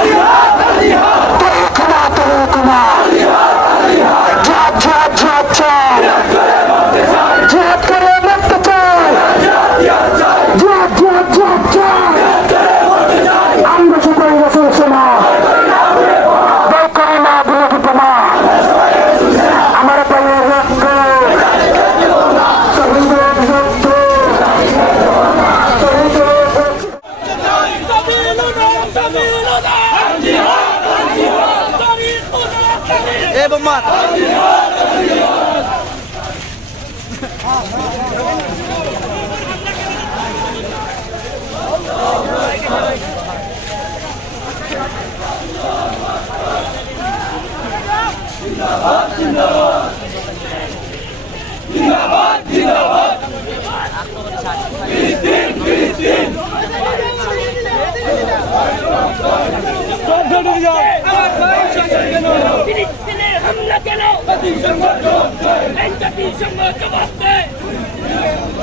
Hallelujah! Mohammad ফিলিস্তিনের হামলা কেন 你想干嘛子